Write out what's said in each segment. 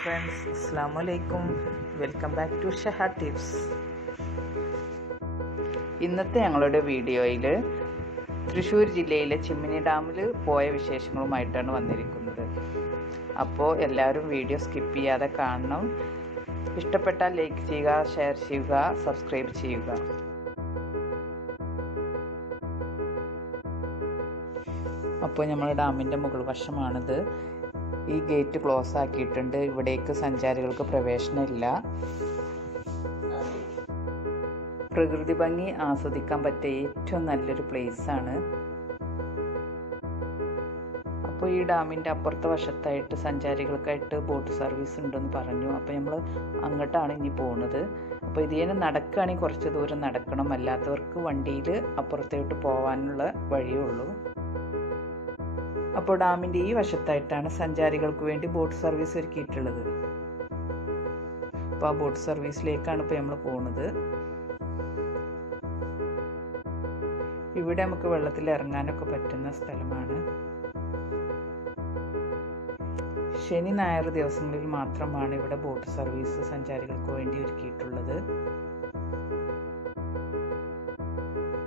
Friends, അസ്സലാമു അലൈക്കും. Welcome back to Shaha tips. ഇന്നത്തെ ഞങ്ങളുടെ വീഡിയോയിൽ തൃശ്ശൂർ ജില്ലയിലെ ചിമ്മിനി ഡാമിൽ പോയ വിശേഷങ്ങളുമായിട്ടാണ് വന്നിരിക്കുന്നത്. അപ്പോൾ എല്ലാവരും വീഡിയോ സ്കിപ്പ് ചെയ്യാതെ കാണണം. ഇഷ്ടപ്പെട്ടാൽ ലൈക്ക് ചെയ്യുക, ഷെയർ ചെയ്യുക, സബ്സ്ക്രൈബ് ചെയ്യുക. അപ്പോൾ നമ്മൾ ഡാമിൻ്റെ മുകൾ വശമാണിത്. ഈ ഗേറ്റ് ക്ലോസ് ആക്കിയിട്ടുണ്ട്. ഇവിടേക്ക് സഞ്ചാരികൾക്ക് പ്രവേശനമില്ല. പ്രകൃതി ഭംഗി ആസ്വദിക്കാൻ പറ്റിയ ഏറ്റവും നല്ലൊരു പ്ലേസാണ്. അപ്പോൾ ഈ ഡാമിൻ്റെ അപ്പുറത്തെ വശത്തായിട്ട് സഞ്ചാരികൾക്കായിട്ട് ബോട്ട് സർവീസ് ഉണ്ടെന്ന് പറഞ്ഞു. അപ്പോൾ നമ്മൾ അങ്ങോട്ടാണ് ഇനി പോകുന്നത്. അപ്പോൾ ഇതിന് നടക്കുകയാണെങ്കിൽ കുറച്ച് ദൂരം നടക്കണം, അല്ലാത്തവർക്ക് വണ്ടിയിൽ അപ്പുറത്തോട്ട് പോകാനുള്ള വഴിയേ ഉള്ളൂ. അപ്പോൾ ഡാമിൻ്റെ ഈ വശത്തായിട്ടാണ് സഞ്ചാരികൾക്ക് വേണ്ടി ബോട്ട് സർവീസ് ഒരുക്കിയിട്ടുള്ളത്. അപ്പോൾ ആ ബോട്ട് സർവീസിലേക്കാണ് ഇപ്പോൾ നമ്മൾ പോകുന്നത്. ഇവിടെ നമുക്ക് വെള്ളത്തിൽ ഇറങ്ങാനൊക്കെ പറ്റുന്ന സ്ഥലമാണ്. ശനി ഞായർ ദിവസങ്ങളിൽ മാത്രമാണ് ഇവിടെ ബോട്ട് സർവീസ് സഞ്ചാരികൾക്ക് വേണ്ടി ഒരുക്കിയിട്ടുള്ളത്.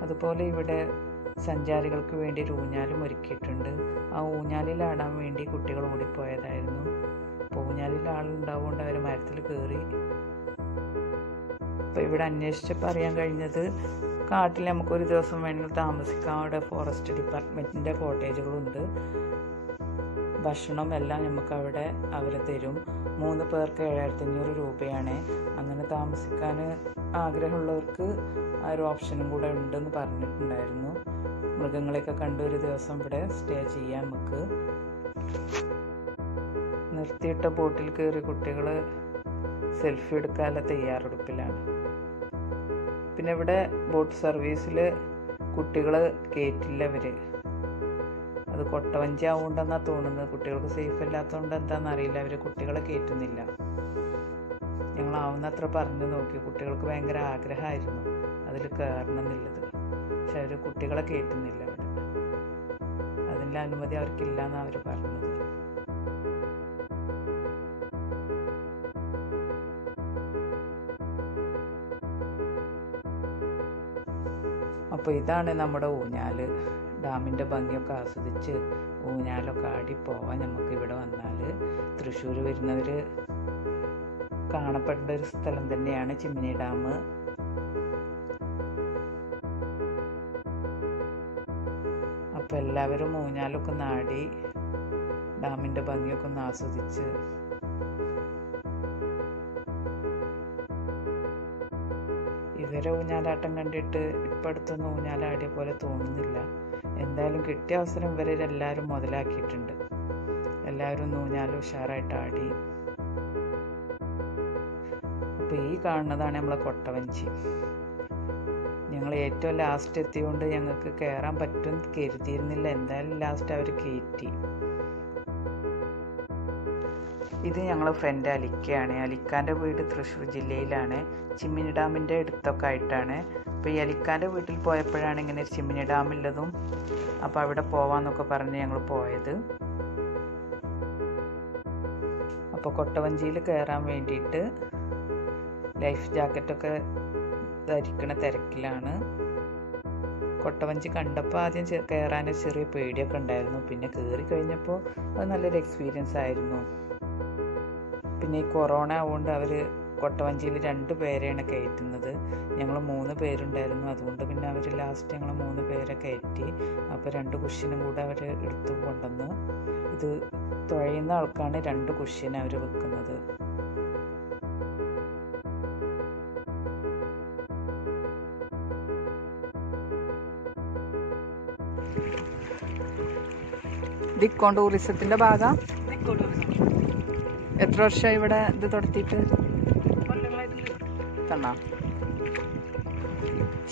അതുപോലെ ഇവിടെ സഞ്ചാരികൾക്ക് വേണ്ടി ഒരു ഊഞ്ഞാലും ഒരുക്കിയിട്ടുണ്ട്. ആ ഊഞ്ഞാലിലാടാൻ വേണ്ടി കുട്ടികൾ ഓടിപ്പോയതായിരുന്നു. അപ്പോൾ ഊഞ്ഞാലിൽ ആളുണ്ടാവുകൊണ്ട് അവർ മരത്തിൽ കയറി. അപ്പോൾ ഇവിടെ അന്വേഷിച്ചപ്പോൾ അറിയാൻ കഴിഞ്ഞത് കാട്ടിൽ നമുക്കൊരു ദിവസം വേണമെങ്കിൽ താമസിക്കാൻ അവിടെ ഫോറസ്റ്റ് ഡിപ്പാർട്ട്മെൻറ്റിൻ്റെ കോട്ടേജുകളുണ്ട്. ഭക്ഷണം എല്ലാം നമുക്കവിടെ അവർ തരും. 3 പേർക്ക് 7500 രൂപയാണ്. അങ്ങനെ താമസിക്കാൻ ആഗ്രഹമുള്ളവർക്ക് ആ ഒരു ഓപ്ഷനും കൂടെ ഉണ്ടെന്ന് പറഞ്ഞിട്ടുണ്ടായിരുന്നു. മൃഗങ്ങളെയൊക്കെ കണ്ട് ഒരു ദിവസം ഇവിടെ സ്റ്റേ ചെയ്യാൻ നമുക്ക്. നിർത്തിയിട്ട ബോട്ടിൽ കയറി കുട്ടികൾ സെൽഫി എടുക്കാനുള്ള തയ്യാറെടുപ്പിലാണ്. പിന്നെ ഇവിടെ ബോട്ട് സർവീസിൽ കുട്ടികൾ കയറ്റില്ല. അത് കൊട്ടവഞ്ചി ആവുകൊണ്ടെന്നാണ് തോന്നുന്നത്. കുട്ടികൾക്ക് സേഫ് അല്ലാത്തതുകൊണ്ട് എന്താണെന്നറിയില്ല, അവർ കുട്ടികളെ കയറ്റുന്നില്ല. ഞങ്ങളാവുന്നത്ര പറഞ്ഞു നോക്കി. കുട്ടികൾക്ക് ഭയങ്കര ആഗ്രഹമായിരുന്നു അതിൽ കയറണം എന്നുള്ളത്. പക്ഷെ അവർ കുട്ടികളെ കയറ്റുന്നില്ല. അതിൻ്റെ അനുമതി അവർക്കില്ല എന്നാണ് അവർ പറഞ്ഞത്. അപ്പോൾ ഇതാണ് നമ്മുടെ ഊഞ്ഞാല്. ഡാമിൻ്റെ ഭംഗിയൊക്കെ ആസ്വദിച്ച് ഊഞ്ഞാലൊക്കെ ആടി പോവാൻ നമുക്ക് ഇവിടെ വന്നാൽ. തൃശ്ശൂർ വരുന്നവർ കാണപ്പെടേണ്ട ഒരു സ്ഥലം തന്നെയാണ് ചിമ്മിനി ഡാം. അപ്പോൾ എല്ലാവരും ഊഞ്ഞാലൊക്കെ നാടി ഡാമിൻ്റെ ഭംഗിയൊക്കെ ഒന്ന് ആസ്വദിച്ച്. ഇവരെ ഊഞ്ഞാലാട്ടം കണ്ടിട്ട് ഇപ്പം അടുത്തൊന്നും ഊഞ്ഞാലാടിയ പോലെ തോന്നുന്നില്ല. എന്തായാലും കിട്ടിയ അവസരം ഇവരെല്ലാവരും മുതലാക്കിയിട്ടുണ്ട്. എല്ലാവരും ഒന്ന് ഊഞ്ഞാലും ഉഷാറായിട്ട് ആടി. അപ്പോൾ ഈ കാണുന്നതാണ് നമ്മളെ കൊട്ടവഞ്ചി. ഞങ്ങൾ ഏറ്റവും ലാസ്റ്റ് എത്തിയതുകൊണ്ട് ഞങ്ങൾക്ക് കയറാൻ പറ്റും കരുതിയിരുന്നില്ല. എന്തായാലും ലാസ്റ്റ് അവർ കയറ്റി. ഇത് ഞങ്ങളെ ഫ്രണ്ട് അലിക്കയാണ്. അലിക്കാൻ്റെ വീട് തൃശ്ശൂർ ജില്ലയിലാണ്. ചിമ്മിനി ഡാമിൻ്റെ അടുത്തൊക്കെ ആയിട്ടാണ്. അപ്പോൾ ഈ അലിക്കാൻ്റെ വീട്ടിൽ പോയപ്പോഴാണ് ഇങ്ങനെ ഒരു ചിമ്മിനി ഡാമുള്ളതും. അപ്പോൾ അവിടെ പോവാന്നൊക്കെ പറഞ്ഞ് ഞങ്ങൾ പോയത്. അപ്പോൾ കൊട്ടവഞ്ചിയിൽ കയറാൻ വേണ്ടിയിട്ട് ലൈഫ് ജാക്കറ്റൊക്കെ ധരിക്കണ തിരക്കിലാണ്. കൊട്ടവഞ്ചി കണ്ടപ്പോൾ ആദ്യം കയറാൻ ചെറിയ പേടിയൊക്കെ ഉണ്ടായിരുന്നു. പിന്നെ കയറി കഴിഞ്ഞപ്പോൾ അത് നല്ലൊരു എക്സ്പീരിയൻസ് ആയിരുന്നു. പിന്നെ ഈ കൊറോണ ആവുകൊണ്ട് അവർ കൊട്ടവഞ്ചിയിൽ 2 പേരെയാണ് കയറ്റുന്നത്. ഞങ്ങൾ 3 പേരുണ്ടായിരുന്നു. അതുകൊണ്ട് പിന്നെ അവർ ലാസ്റ്റ് ഞങ്ങൾ 3 പേരെ കയറ്റി. അപ്പോൾ 2 കുഷ്യനും കൂടെ അവർ എടുത്തു കൊണ്ടുവന്ന്. ഇത് തുഴയുന്ന ആൾക്കാണ് 2 കുഷ്യൻ അവർ വെക്കുന്നത്. ദിക്കോ ടൂറിസത്തിൻ്റെ ഭാഗം. എത്ര വർഷമായി ഇവിടെ ഇത് തുടത്തിയിട്ട്? തണ്ണ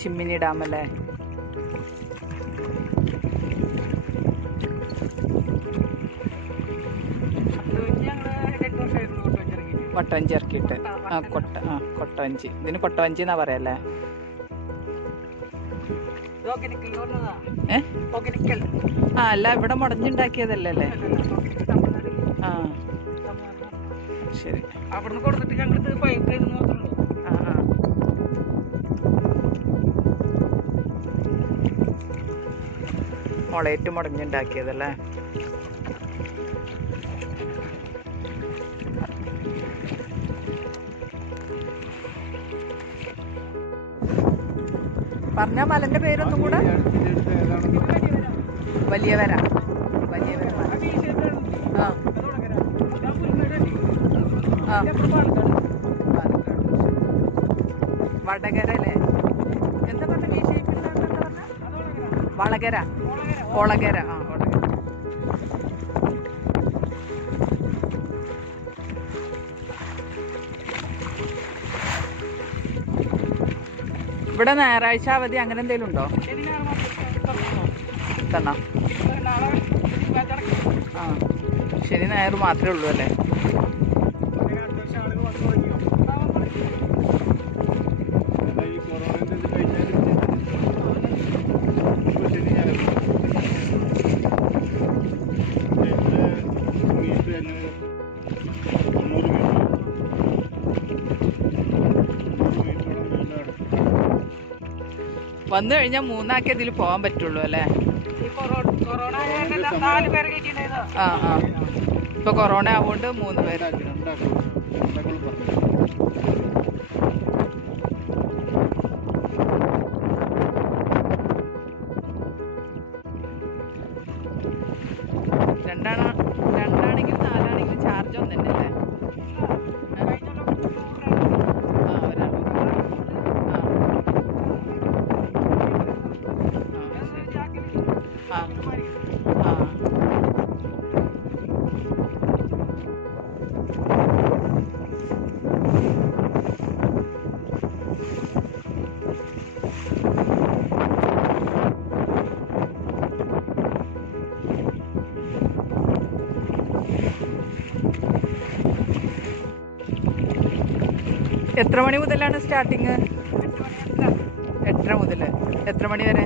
ചിമ്മിനി ഡാമല്ലേ? കൊട്ടവഞ്ചി ഇറക്കിയിട്ട്. കൊട്ടവഞ്ചി. ഇതിന് കൊട്ടവഞ്ചി എന്നാ പറയല്ലേ? അല്ല, ഇവിടെ മുടഞ്ഞുണ്ടാക്കിയതല്ലേ? ആ ശരി. അവിടുന്ന് കൊടുത്തിട്ട് ഞങ്ങൾ പൈപ്പ് ചെയ്ത് മാത്രമേ ഉള്ളൂ. മുളയേറ്റ് മുടഞ്ഞുണ്ടാക്കിയതല്ലേ? പറഞ്ഞ മലന്റെ പേരൊന്നും കൂടെ. വലിയവര. വലിയവര മല. ആ ആ വടകര അല്ലേ? എന്താ പറഞ്ഞ വളകര. ഒളകര. ആ ഒളകര. ഇവിടെ ഞായറാഴ്ച അവധി അങ്ങനെ എന്തെങ്കിലും ഉണ്ടോ? തന്നെ. ആ ശനി ഞായർ മാത്രമേ ഉള്ളൂ അല്ലേ? വന്നു കഴിഞ്ഞാൽ മൂന്നാക്കി ഇതിൽ പോകാൻ പറ്റുള്ളൂ അല്ലേ? ആ ആ ഇപ്പൊ കൊറോണ ആവുകൊണ്ട് 3 പേര്. രണ്ടാണെങ്കിലും 4ആണെങ്കിലും ചാർജ് ഒന്നും തന്നെ അല്ലേ? എത്ര മണി മുതലാണ് സ്റ്റാർട്ടിങ്? 8:30 മുതൽ എത്ര മണി വരെ?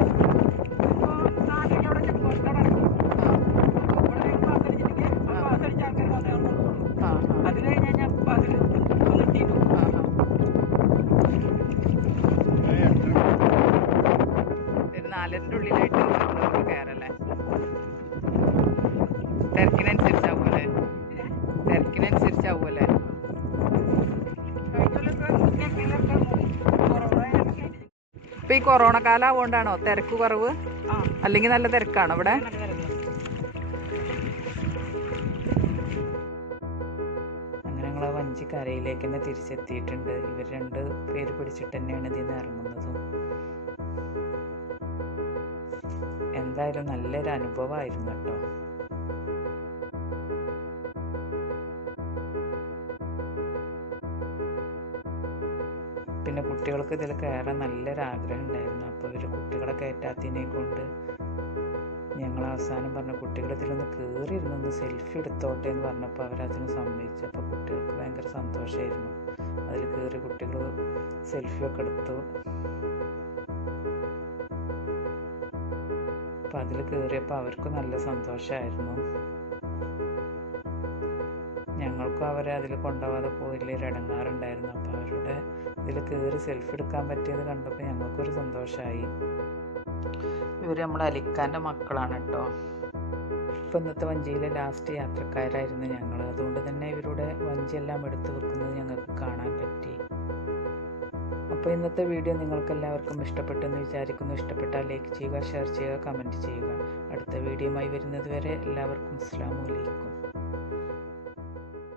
ഒരു 4:30 ഉള്ളിലായിട്ട് കയറല്ലേ? തിരക്കിനനുസരിച്ചാവൂല്ലേ? തിരക്കിനനുസരിച്ചാവൂല്ലേ? ഇപ്പൊ ഈ കൊറോണ കാലം ആവുകൊണ്ടാണോ തിരക്ക് കുറവ്? അല്ലെങ്കിൽ നല്ല തിരക്കാണോ ഇവിടെ? അങ്ങനെ ഞങ്ങൾ വഞ്ചി കരയിലേക്ക് തന്നെ തിരിച്ചെത്തിയിട്ടുണ്ട്. ഇവർ 2 പേര് പിടിച്ചിട്ട് തന്നെയാണ് ഇതിന്ന് ഇറങ്ങുന്നതും. എന്തായാലും നല്ലൊരു അനുഭവമായിരുന്നു കേട്ടോ. പിന്നെ കുട്ടികൾക്ക് ഇതിൽ കയറാൻ നല്ലൊരാഗ്രഹം ഉണ്ടായിരുന്നു. അപ്പോൾ ഇവർ കുട്ടികളെ കയറ്റാത്തതിനെ കൊണ്ട് ഞങ്ങൾ അവസാനം പറഞ്ഞു കുട്ടികൾ ഇതിലൊന്ന് കയറിയിരുന്നൊന്ന് സെൽഫി എടുത്തോട്ടെ എന്ന് പറഞ്ഞപ്പോൾ അവരതിന് സമ്മതിച്ചു. അപ്പോൾ കുട്ടികൾക്ക് ഭയങ്കര സന്തോഷമായിരുന്നു. അതിൽ കയറി കുട്ടികൾ സെൽഫിയൊക്കെ എടുത്തു. അപ്പം അതിൽ കയറിയപ്പോൾ അവർക്കും നല്ല സന്തോഷമായിരുന്നു. ഞങ്ങൾക്കും അവരെ അതിൽ കൊണ്ടുപോകാതെ പോയില്ലൊരു ഇടങ്ങാറുണ്ടായിരുന്നു. അപ്പോൾ അവരുടെ ഇതിൽ കയറി സെൽഫി എടുക്കാൻ പറ്റിയത് കണ്ടപ്പോൾ ഞങ്ങൾക്കൊരു സന്തോഷമായി. ഇവർ നമ്മുടെ അലിക്കാൻ്റെ മക്കളാണ് കേട്ടോ. ഇപ്പം ഇന്നത്തെ വഞ്ചിയിലെ ലാസ്റ്റ് യാത്രക്കാരായിരുന്നു ഞങ്ങൾ. അതുകൊണ്ട് തന്നെ ഇവരുടെ വഞ്ചിയെല്ലാം എടുത്തു വെക്കുന്നത് ഞങ്ങൾക്ക് കാണാൻ പറ്റി. അപ്പോൾ ഇന്നത്തെ വീഡിയോ നിങ്ങൾക്കെല്ലാവർക്കും ഇഷ്ടപ്പെട്ടെന്ന് വിചാരിക്കുന്നു. ഇഷ്ടപ്പെട്ടാൽ ലൈക്ക് ചെയ്യുക, ഷെയർ ചെയ്യുക, കമൻറ്റ് ചെയ്യുക. അടുത്ത വീഡിയോയുമായി വരുന്നത് വരെ എല്ലാവർക്കും അസ്സലാമു അലൈക്കും.